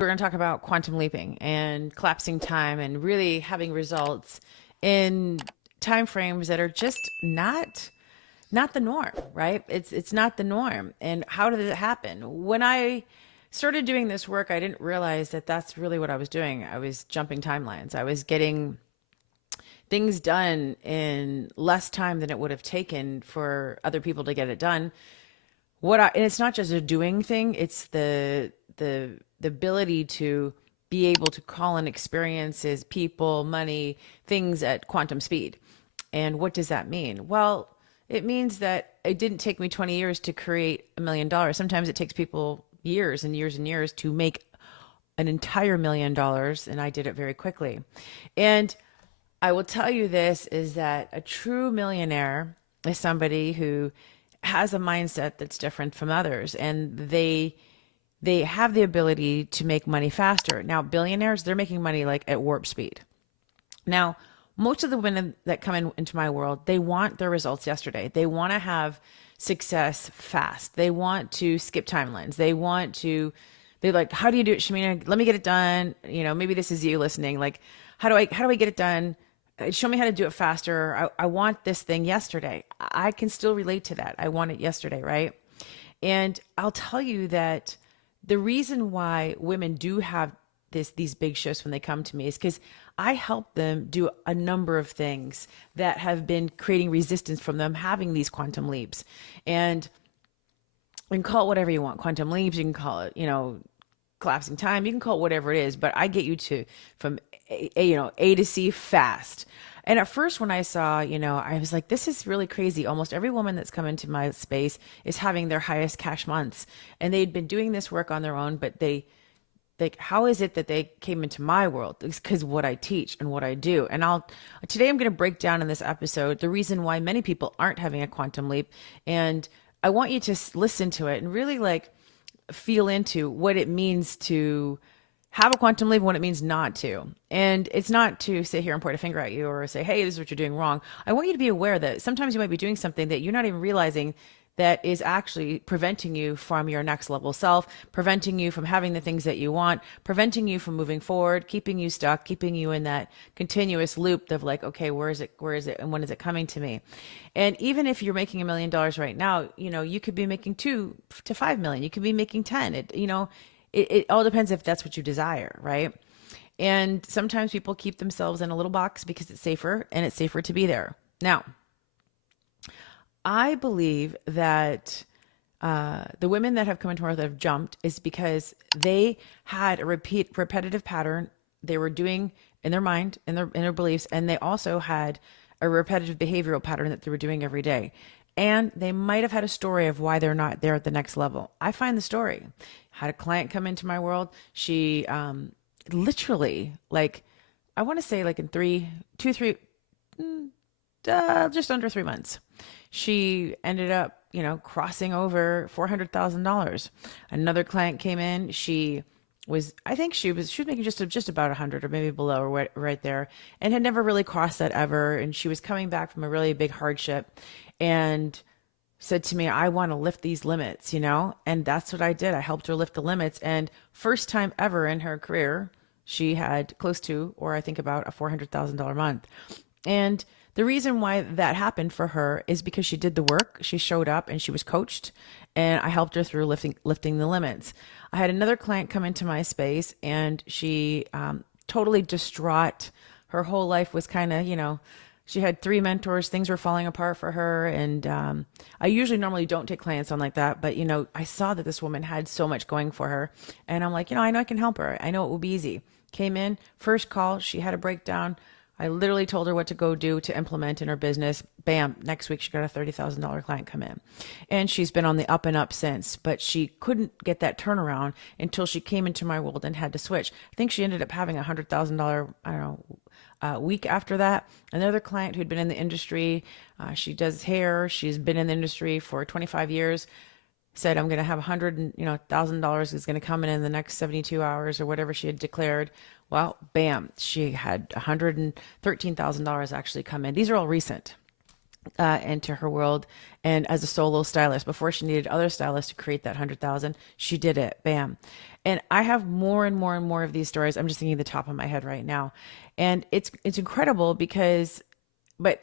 We're going to talk about quantum leaping and collapsing time and really having results in time frames that are just not the norm, right? It's not the norm. And how did it happen? When I started doing this work, I didn't realize that that's really what I was doing. I was jumping timelines. I was getting things done in less time than it would have taken for other people to get it done. And it's not just a doing thing, it's the ability to be able to call in experiences, people, money, things at quantum speed. And what does that mean? Well, it means that it didn't take me 20 years to create $1 million. Sometimes it takes people years and years and years to make an entire $1 million, and I did it very quickly. And I will tell you this is that a true millionaire is somebody who has a mindset that's different from others, and they have the ability to make money faster. Now, billionaires, they're making money like at warp speed. Now, most of the women that come into my world, they want their results yesterday. They want to have success fast. They want to skip timelines. They're like, how do you do it, Shamina? Let me get it done. Maybe this is you listening. Like, how do I get it done? Show me how to do it faster. I want this thing yesterday. I can still relate to that. I want it yesterday, right? And I'll tell you that the reason why women do have these big shifts when they come to me is because I help them do a number of things that have been creating resistance from them having these quantum leaps. And you can call it whatever you want, quantum leaps, you can call it, collapsing time, you can call it whatever it is, but I get you to from A to C fast. And at first when I saw, I was like, this is really crazy. Almost every woman that's come into my space is having their highest cash months. And they'd been doing this work on their own, but like, how is it that they came into my world? It's because what I teach and what I do. And today I'm going to break down in this episode the reason why many people aren't having a quantum leap. And I want you to listen to it and really like feel into what it means to have a quantum leap and what it means not to. And it's not to sit here and point a finger at you or say, hey, this is what you're doing wrong. I want you to be aware that sometimes you might be doing something that you're not even realizing that is actually preventing you from your next level self, preventing you from having the things that you want, preventing you from moving forward, keeping you stuck, keeping you in that continuous loop of like, okay, where is it? And when is it coming to me? And even if you're making $1 million right now, you could be making 2 to 5 million. You could be making 10. It all depends if that's what you desire, right? And sometimes people keep themselves in a little box because it's safer and it's safer to be there. Now, I believe that the women that have come into our life that have jumped is because they had a repetitive pattern they were doing in their mind, in their beliefs, and they also had a repetitive behavioral pattern that they were doing every day. And they might have had a story of why they're not there at the next level. I find the story. Had a client come into my world. She literally, like, I want to say like in just under 3 months, she ended up, crossing over $400,000. Another client came in. I think she was making just about 100 or maybe below or right there, and had never really crossed that ever. And she was coming back from a really big hardship and said to me, I want to lift these limits, and that's what I did. I helped her lift the limits. And first time ever in her career, she had close to, or I think about a $400,000 month. And the reason why that happened for her is because she did the work, she showed up, and she was coached, and I helped her through lifting the limits. I had another client come into my space, and she totally distraught. Her whole life was kind of, she had 3 mentors, things were falling apart for her, and I usually normally don't take clients on like that, but I saw that this woman had so much going for her, and I'm like, I know I can help her. I know it will be easy. Came in, first call, she had a breakdown. I literally told her what to go do to implement in her business. Bam, next week she got a $30,000 client come in. And she's been on the up and up since, but she couldn't get that turnaround until she came into my world and had to switch. I think she ended up having a $100,000, week after that. Another client who'd been in the industry, she does hair. She's been in the industry for 25 years. Said, I'm going to have $100,000 is going to come in the next 72 hours or whatever she had declared. Well, bam, she had $113,000 actually come in. These are all recent into her world. And as a solo stylist, before she needed other stylists to create that 100,000, she did it. Bam. And I have more and more and more of these stories. I'm just thinking the top of my head right now. And it's incredible because, but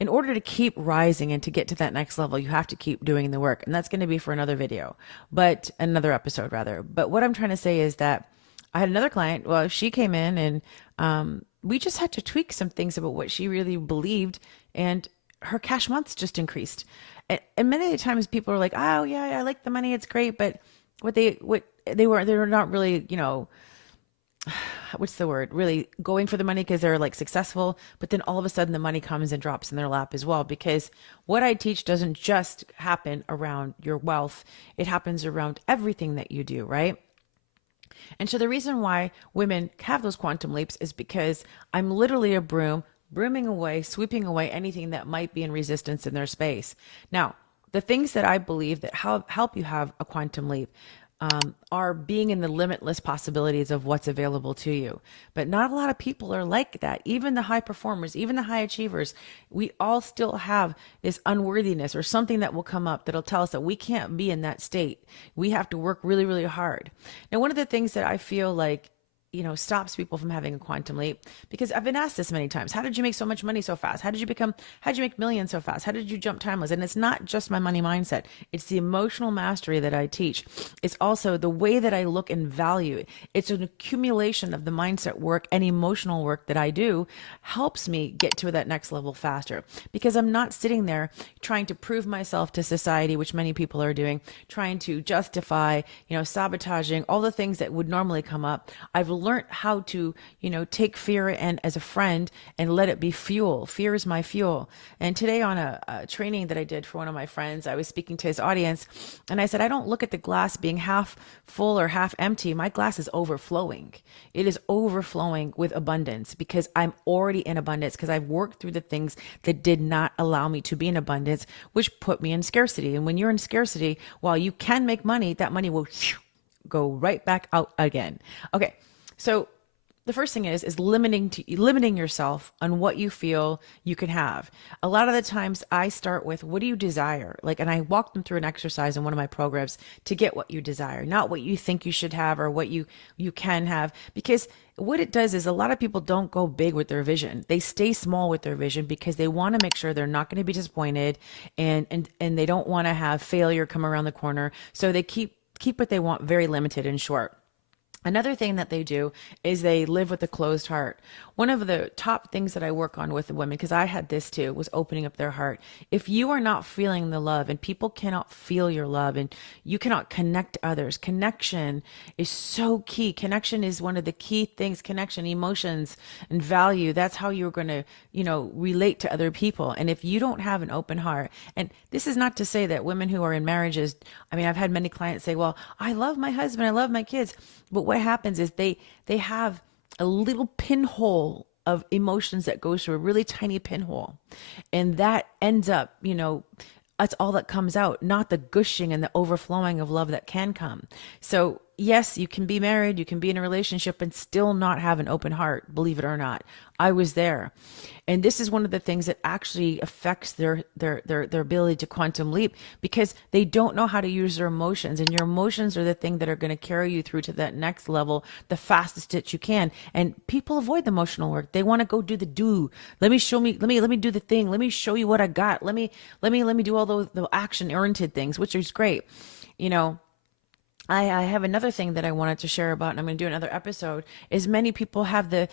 in order to keep rising and to get to that next level, you have to keep doing the work. And that's going to be for another video, but another episode rather. But what I'm trying to say is that I had another client. Well, she came in and we just had to tweak some things about what she really believed. And her cash months just increased. And many times people are like, oh yeah, I like the money. It's great. But they were not really, what's the word, really going for the money because they're like successful, but then all of a sudden the money comes and drops in their lap as well, because what I teach doesn't just happen around your wealth, it happens around everything that you do, right? And so the reason why women have those quantum leaps is because I'm literally a broom, brooming away, sweeping away anything that might be in resistance in their space. Now, the things that I believe that help you have a quantum leap are being in the limitless possibilities of what's available to you. But not a lot of people are like that. Even the high performers, even the high achievers, we all still have this unworthiness or something that will come up that'll tell us that we can't be in that state. We have to work really, really hard. Now, one of the things that I feel like stops people from having a quantum leap, because I've been asked this many times. How did you make so much money so fast? How did you make millions so fast? How did you jump timeless? And it's not just my money mindset. It's the emotional mastery that I teach. It's also the way that I look and value. It's an accumulation of the mindset work and emotional work that I do helps me get to that next level faster, because I'm not sitting there trying to prove myself to society, which many people are doing, trying to justify, sabotaging all the things that would normally come up. I've learned how to, take fear and as a friend and let it be fuel. Fear is my fuel. And today on a training that I did for one of my friends, I was speaking to his audience and I said, I don't look at the glass being half full or half empty. My glass is overflowing. It is overflowing with abundance because I'm already in abundance, because I've worked through the things that did not allow me to be in abundance, which put me in scarcity. And when you're in scarcity, while you can make money, that money will go right back out again. Okay. So the first thing is limiting yourself on what you feel you can have. A lot of the times I start with, what do you desire? And I walk them through an exercise in one of my programs to get what you desire, not what you think you should have or what you can have. Because what it does is a lot of people don't go big with their vision. They stay small with their vision because they want to make sure they're not going to be disappointed, and they don't want to have failure come around the corner. So they keep what they want very limited and short. Another thing that they do is they live with a closed heart. One of the top things that I work on with the women, because I had this too, was opening up their heart. If you are not feeling the love, and people cannot feel your love, and you cannot connect others, connection is so key. Connection is one of the key things. Connection, emotions, and value. That's how you're going to, relate to other people. And if you don't have an open heart, and this is not to say that women who are in marriages, I've had many clients say, well, I love my husband, I love my kids. But what happens is they have a little pinhole of emotions that goes through a really tiny pinhole. And that ends up, that's all that comes out, not the gushing and the overflowing of love that can come. So yes, you can be married, you can be in a relationship and still not have an open heart, believe it or not. I was there. And this is one of the things that actually affects their ability to quantum leap, because they don't know how to use their emotions. And your emotions are the thing that are going to carry you through to that next level the fastest that you can. And people avoid the emotional work. They want to go do the do. Let me do the thing. Let me show you what I got. Let me do all those the action oriented things, which is great. I have another thing that I wanted to share about, and I'm going to do another episode, is many people have the,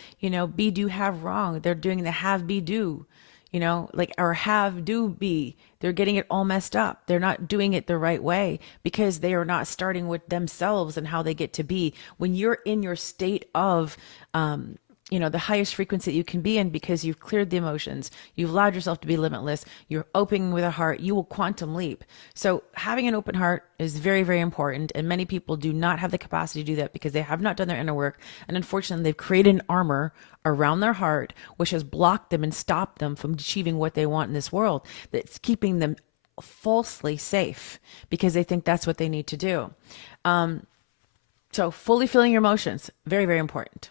be, do, have wrong. They're doing the have, be, do, or have, do, be. They're getting it all messed up. They're not doing it the right way because they are not starting with themselves and how they get to be. When you're in your state of, the highest frequency that you can be in, because you've cleared the emotions, you've allowed yourself to be limitless, you're opening with a heart, you will quantum leap. So having an open heart is very, very important. And many people do not have the capacity to do that because they have not done their inner work. And unfortunately, they've created an armor around their heart, which has blocked them and stopped them from achieving what they want in this world. That's keeping them falsely safe because they think that's what they need to do. So fully feeling your emotions, very, very important.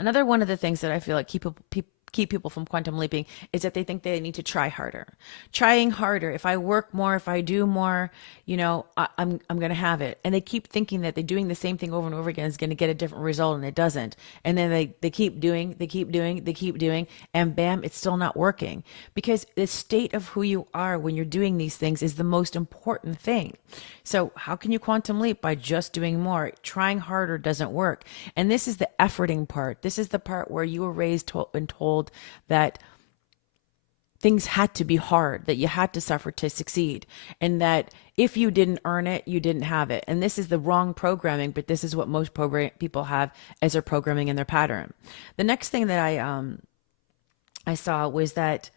Another one of the things that I feel like keep people from quantum leaping is that they think they need to try harder. Trying harder. If I work more, if I do more, I'm going to have it. And they keep thinking that they're doing the same thing over and over again is going to get a different result, and it doesn't. And then they keep doing, they keep doing, they keep doing, and bam, it's still not working. Because the state of who you are when you're doing these things is the most important thing. So how can you quantum leap? By just doing more. Trying harder doesn't work. And this is the efforting part. This is the part where you were raised and told that things had to be hard, that you had to suffer to succeed, and that if you didn't earn it, you didn't have it. And this is the wrong programming, but this is what most people have as their programming and their pattern. The next thing that I saw was that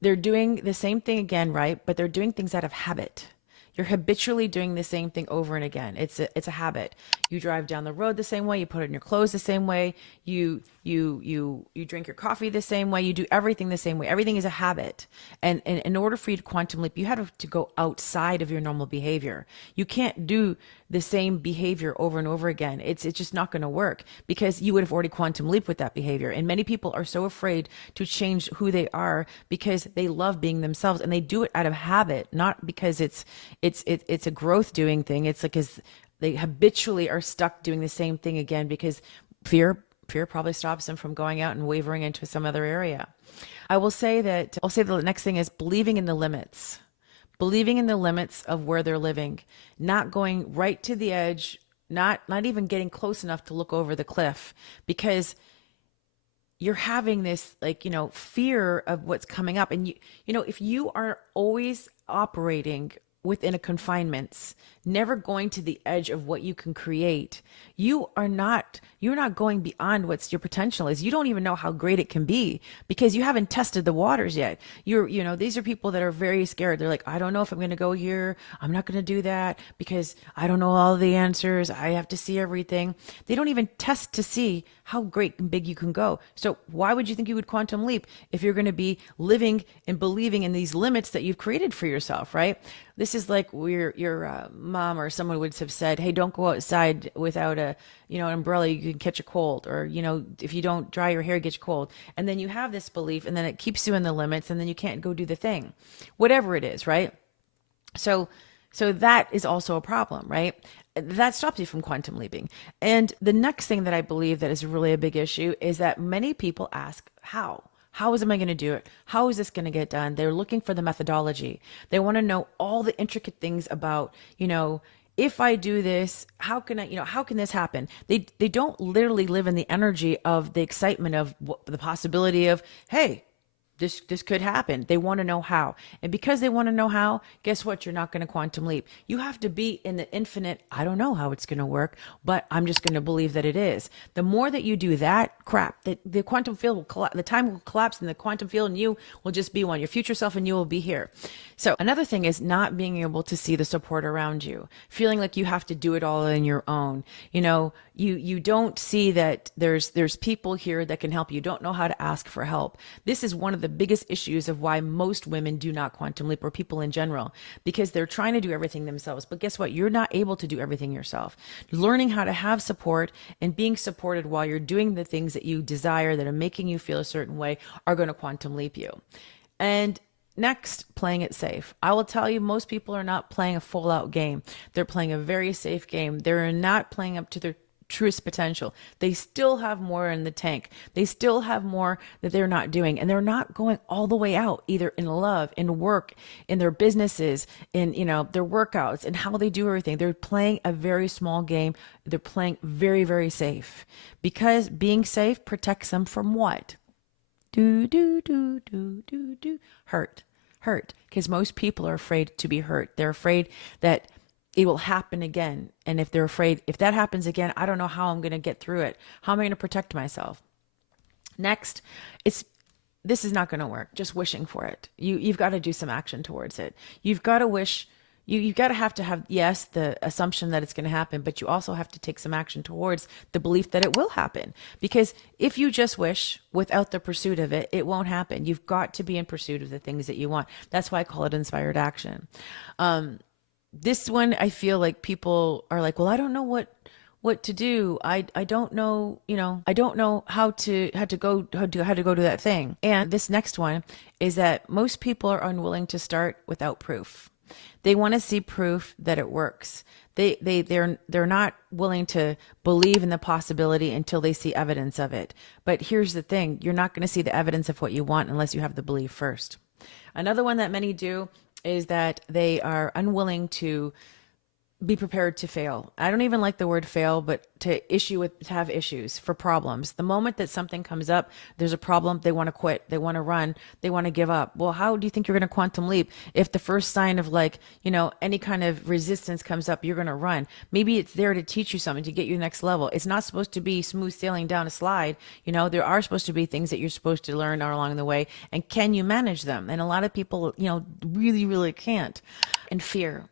they're doing the same thing again, right? But they're doing things out of habit. You're habitually doing the same thing over and again. It's a habit. You drive down the road the same way. You put on your clothes the same way. You drink your coffee the same way. You do everything the same way. Everything is a habit. And in order for you to quantum leap, you have to go outside of your normal behavior. You can't do the same behavior over and over again. It's just not going to work, because you would have already quantum leaped with that behavior. And many people are so afraid to change who they are because they love being themselves, and they do it out of habit, not because it's a growth doing thing. It's like, because they habitually are stuck doing the same thing again, because fear probably stops them from going out and wavering into some other area. I'll say the next thing is believing in the limits. Believing in the limits of where they're living, not going right to the edge, not even getting close enough to look over the cliff, because you're having this fear of what's coming up. And if you are always operating within a confinements, never going to the edge of what you can create, you're not going beyond what's your potential is. You don't even know how great it can be, because you haven't tested the waters yet. These are people that are very scared. They're like, I don't know if I'm going to go here. I'm not going to do that because I don't know all the answers. I have to see everything. They don't even test to see how great and big you can go. So why would you think you would quantum leap if you're going to be living and believing in these limits that you've created for yourself, right? This is like your mom or someone would have said, hey, don't go outside without an umbrella, you can catch a cold, or, if you don't dry your hair, you get a cold. And then you have this belief, and then it keeps you in the limits, and then you can't go do the thing, whatever it is, right? So that is also a problem, right? That stops you from quantum leaping. And the next thing that I believe that is really a big issue is that many people ask, how? How am I going to do it? How is this going to get done? They're looking for the methodology. They want to know all the intricate things about, if I do this, how can how can this happen? They don't literally live in the energy of the excitement of the possibility of, hey, this could happen. They want to know how. And because they want to know how, guess what? You're not going to quantum leap. You have to be in the infinite, I don't know how it's going to work, but I'm just going to believe that it is. The more that you do that crap, the quantum field will collapse, the time will collapse, and the quantum field and you will just be one. Your future self and you will be here. So another thing is not being able to see the support around you, feeling like you have to do it all on your own. You don't see that there's people here that can help you. You don't know how to ask for help. This is one of the biggest issues of why most women do not quantum leap, or people in general, because they're trying to do everything themselves. But guess what? You're not able to do everything yourself. Learning how to have support and being supported while you're doing the things that you desire that are making you feel a certain way are going to quantum leap you. And next, playing it safe. I will tell you, most people are not playing a full out game. They're playing a very safe game. They're not playing up to their truest potential. They still have more in the tank. They still have more that they're not doing, and they're not going all the way out, either in love, in work, in their businesses, in their workouts, and how they do everything. They're playing a very small game. They're playing very, very safe, because being safe protects them from what? Hurt. Because most people are afraid to be hurt. They're afraid that it will happen again. And if they're afraid, if that happens again, I don't know how I'm going to get through it. How am I going to protect myself? Next, this is not going to work. Just wishing for it. You've got to do some action towards it. You've got to wish. You've got to have, yes, the assumption that it's going to happen, but you also have to take some action towards the belief that it will happen. Because if you just wish without the pursuit of it, it won't happen. You've got to be in pursuit of the things that you want. That's why I call it inspired action. This one, I feel like people are like, well, I don't know what what to do. I don't know, I don't know how to go to that thing. And this next one is that most people are unwilling to start without proof. They want to see proof that it works. They're not willing to believe in the possibility until they see evidence of it. But here's the thing, you're not going to see the evidence of what you want unless you have the belief first. Another one that many do is that they are unwilling to be prepared to fail. I don't even like the word fail, but to have issues for problems. The moment that something comes up, there's a problem, they want to quit, they want to run, they want to give up. Well, how do you think you're going to quantum leap if the first sign of any kind of resistance comes up, you're going to run? Maybe it's there to teach you something, to get you to the next level. It's not supposed to be smooth sailing down a slide. There are supposed to be things that you're supposed to learn along the way. And can you manage them? And a lot of people, really, really can't. And fear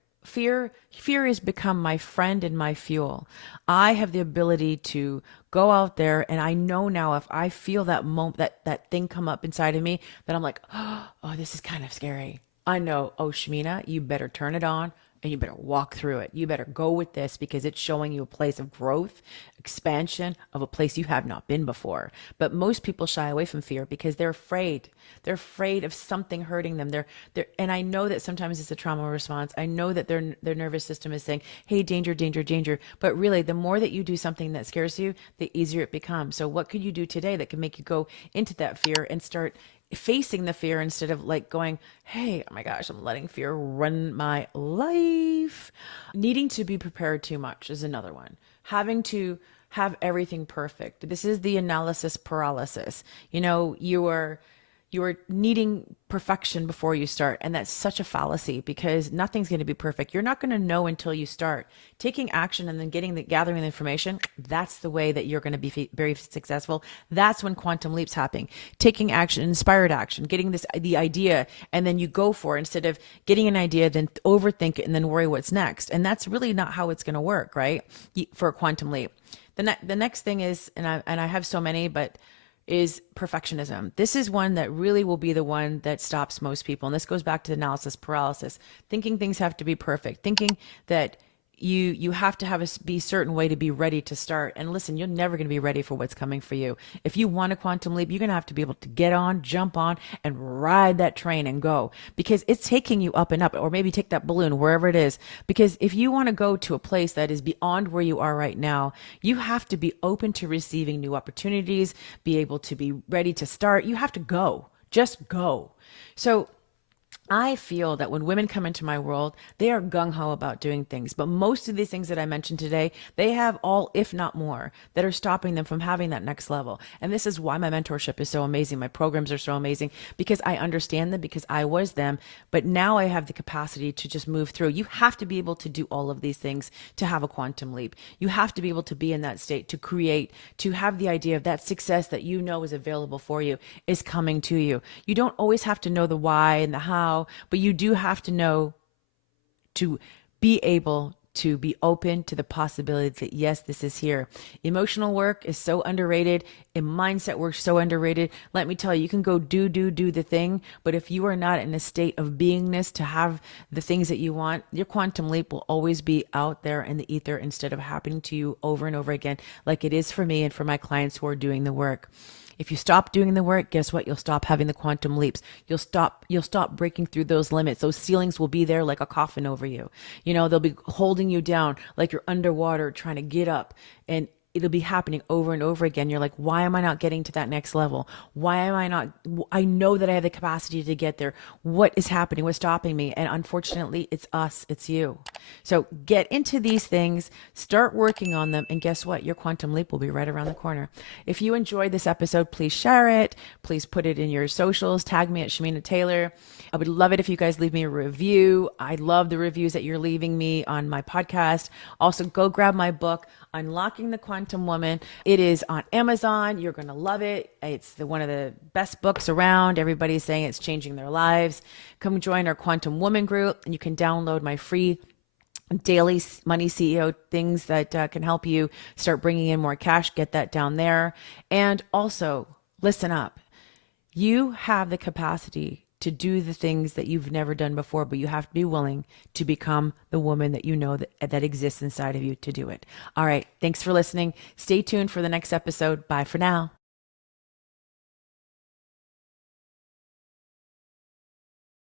has become my friend and my fuel. I have the ability to go out there, and I know now if I feel that moment, that thing come up inside of me, that I'm like, oh, this is kind of scary. I know, oh, Shamina, you better turn it on and you better walk through it. You better go with this because it's showing you a place of growth, expansion, of a place you have not been before. But most people shy away from fear because they're afraid. They're afraid of something hurting them. And I know that sometimes it's a trauma response. I know that their nervous system is saying, hey, danger, danger, danger. But really, the more that you do something that scares you, the easier it becomes. So what could you do today that can make you go into that fear and start facing the fear instead of going, hey, oh my gosh, I'm letting fear run my life. Needing to be prepared too much is another one. Having to have everything perfect. This is the analysis paralysis. You are needing perfection before you start. And that's such a fallacy because nothing's going to be perfect. You're not going to know until you start taking action and then gathering the information. That's the way that you're going to be very successful. That's when quantum leaps happen. Taking action, inspired action, getting the idea, and then you go for it instead of getting an idea, then overthink it and then worry what's next. And that's really not how it's going to work, right? For a quantum leap. The next thing is, and I have so many, but is perfectionism. This is one that really will be the one that stops most people. And this goes back to the analysis paralysis, thinking things have to be perfect, thinking that you have to be a certain way to be ready to start. And listen, you're never going to be ready for what's coming for you. If you want a quantum leap, you're going to have to be able to jump on and ride that train and go, because it's taking you up and up, or maybe take that balloon wherever it is. Because if you want to go to a place that is beyond where you are right now, you have to be open to receiving new opportunities, be able to be ready to start. You have to go, just go. So I feel that when women come into my world, they are gung-ho about doing things. But most of these things that I mentioned today, they have all, if not more, that are stopping them from having that next level. And this is why my mentorship is so amazing. My programs are so amazing because I understand them, because I was them. But now I have the capacity to just move through. You have to be able to do all of these things to have a quantum leap. You have to be able to be in that state, to create, to have the idea of that success that you know is available for you is coming to you. You don't always have to know the why and the how, but you do have to know, to be able to be open to the possibility that yes, this is here. Emotional work is so underrated, and mindset work so underrated. Let me tell you, you can go do the thing, but if you are not in a state of beingness to have the things that you want, your quantum leap will always be out there in the ether instead of happening to you over and over again, like it is for me and for my clients who are doing the work. If you stop doing the work, guess what? You'll stop having the quantum leaps. You'll stop breaking through those limits. Those ceilings will be there like a coffin over you. They'll be holding you down like you're underwater trying to get up, and it'll be happening over and over again. You're like, why am I not getting to that next level? Why am I not? I know that I have the capacity to get there. What is happening? What's stopping me? And unfortunately, it's us. It's you. So get into these things, start working on them, and guess what? Your quantum leap will be right around the corner. If you enjoyed this episode, please share it. Please put it in your socials. Tag me at Shamina Taylor. I would love it if you guys leave me a review. I love the reviews that you're leaving me on my podcast. Also, go grab my book, Unlocking the Quantum Woman. It is on Amazon. You're going to love it. It's one of the best books around. Everybody's saying it's changing their lives. Come join our Quantum Woman group, and you can download my free daily money CEO things that can help you start bringing in more cash. Get that down there. And also, listen up. You have the capacity to do the things that you've never done before, but you have to be willing to become the woman that you know that exists inside of you to do it. All right. Thanks for listening. Stay tuned for the next episode. Bye for now.